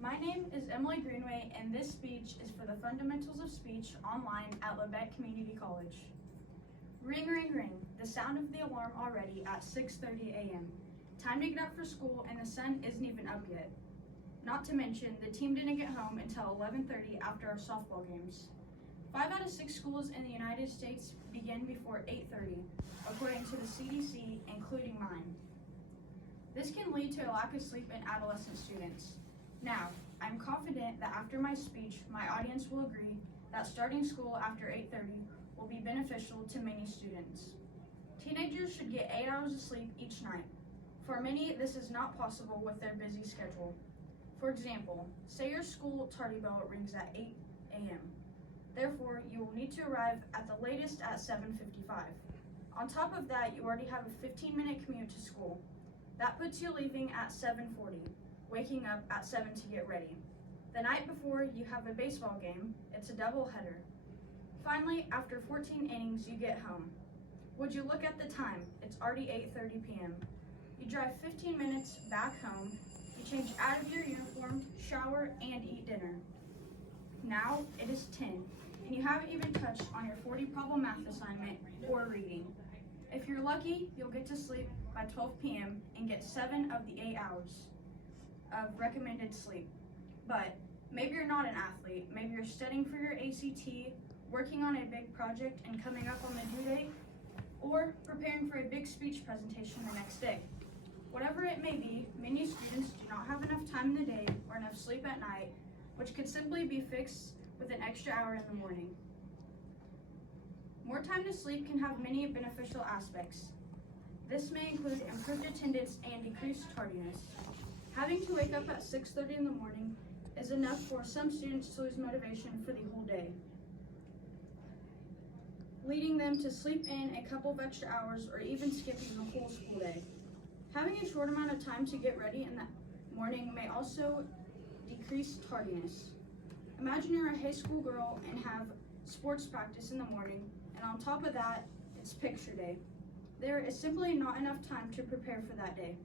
My name is Emily Greenway, and this speech is for the Fundamentals of Speech online at Lebec Community College. Ring, ring, ring, the sound of the alarm already at 6:30 a.m. Time to get up for school, and the sun isn't even up yet. Not to mention, the team didn't get home until 11:30 after our softball games. 5 out of 6 schools in the United States begin before 8:30, according to the CDC, including mine. This can lead to a lack of sleep in adolescent students. Now, I'm confident that after my speech, my audience will agree that starting school after 8:30 will be beneficial to many students. Teenagers should get 8 hours of sleep each night. For many, this is not possible with their busy schedule. For example, say your school tardy bell rings at 8 a.m. Therefore, you will need to arrive at the latest at 7:55. On top of that, you already have a 15-minute commute to school. That puts you leaving at 7:40, waking up at 7 to get ready. The night before, you have a baseball game. It's a doubleheader. Finally, after 14 innings, you get home. Would you look at the time? It's already 8:30 p.m. You drive 15 minutes back home. You change out of your uniform, shower, and eat dinner. Now it is 10, and you haven't even touched on your 40 problem math assignment or reading. If you're lucky, you'll get to sleep by 12 p.m. and get 7 of the 8 hours of recommended sleep. But maybe you're not an athlete. Maybe you're studying for your ACT, working on a big project and coming up on the due date, or preparing for a big speech presentation the next day. Whatever it may be, many students do not have enough time in the day or enough sleep at night, which could simply be fixed with an extra hour in the morning. More time to sleep can have many beneficial aspects. This may include improved attendance and decreased tardiness. Having to wake up at 6:30 in the morning is enough for some students to lose motivation for the whole day, leading them to sleep in a couple of extra hours or even skipping the whole school day. Having a short amount of time to get ready in the morning may also decrease tardiness. Imagine you're a high school girl and have sports practice in the morning, and on top of that, it's picture day. There is simply not enough time to prepare for that day.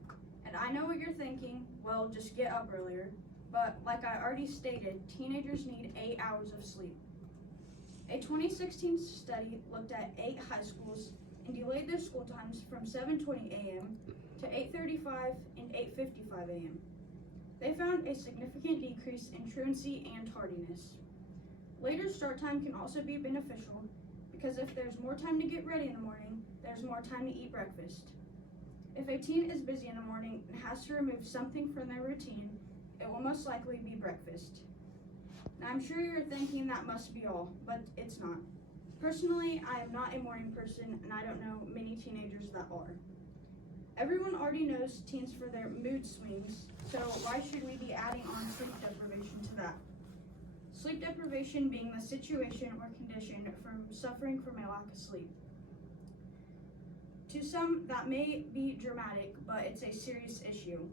And I know what you're thinking, well, just get up earlier. But like I already stated, teenagers need 8 hours of sleep. A 2016 study looked at 8 high schools and delayed their school times from 7:20 a.m. to 8:35 and 8:55 a.m. They found a significant decrease in truancy and tardiness. Later start time can also be beneficial because if there's more time to get ready in the morning, there's more time to eat breakfast. If a teen is busy in the morning and has to remove something from their routine, it will most likely be breakfast. Now, I'm sure you're thinking that must be all, but it's not. Personally, I am not a morning person, and I don't know many teenagers that are. Everyone already knows teens for their mood swings, so why should we be adding on sleep deprivation to that? Sleep deprivation being the situation or condition from suffering from a lack of sleep. To some, that may be dramatic, but it's a serious issue.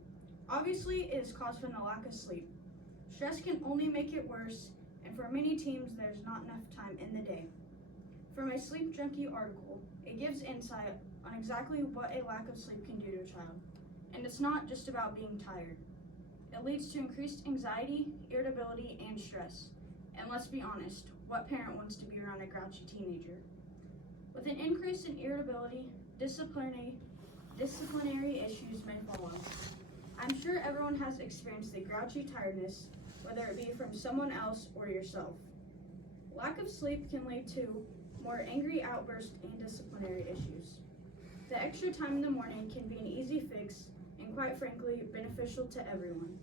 Obviously, it is caused from the lack of sleep. Stress can only make it worse, and for many teens, there's not enough time in the day. From a Sleep Junkie article, it gives insight on exactly what a lack of sleep can do to a child. And it's not just about being tired. It leads to increased anxiety, irritability, and stress. And let's be honest, what parent wants to be around a grouchy teenager? With an increase in irritability, disciplinary issues may follow. I'm sure everyone has experienced the grouchy tiredness, whether it be from someone else or yourself. Lack of sleep can lead to more angry outbursts and disciplinary issues. The extra time in the morning can be an easy fix and quite frankly beneficial to everyone.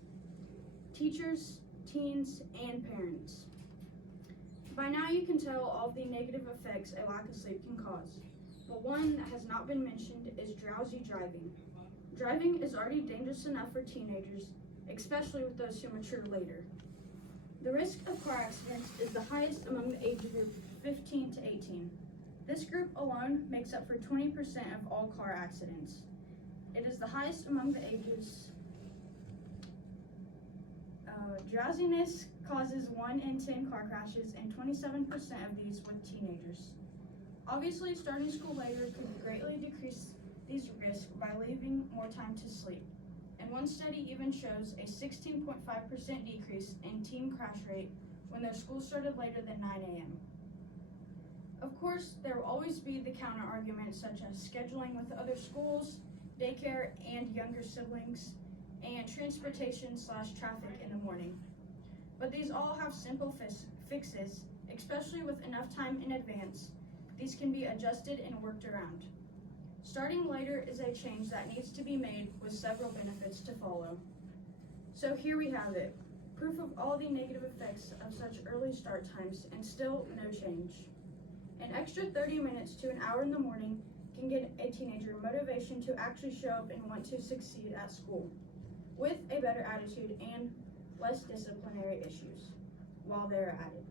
Teachers, teens, and parents. By now you can tell all of the negative effects a lack of sleep can cause, but one that has not been mentioned is drowsy driving. Driving is already dangerous enough for teenagers, especially with those who mature later. The risk of car accidents is the highest among the age group 15 to 18. This group alone makes up for 20% of all car accidents. It is the highest among the ages. Drowsiness causes 1 in 10 car crashes and 27% of these with teenagers. Obviously, starting school later could greatly decrease these risks by leaving more time to sleep. and one study even shows a 16.5% decrease in teen crash rate when their school started later than 9 a.m. Of course, there will always be the counter arguments such as scheduling with other schools, daycare and younger siblings, and transportation/traffic in the morning. But these all have simple fixes, especially with enough time in advance. These can be adjusted and worked around. Starting later is a change that needs to be made with several benefits to follow. So here we have it, proof of all the negative effects of such early start times and still no change. An extra 30 minutes to an hour in the morning can give a teenager motivation to actually show up and want to succeed at school, with a better attitude and less disciplinary issues while they're at it.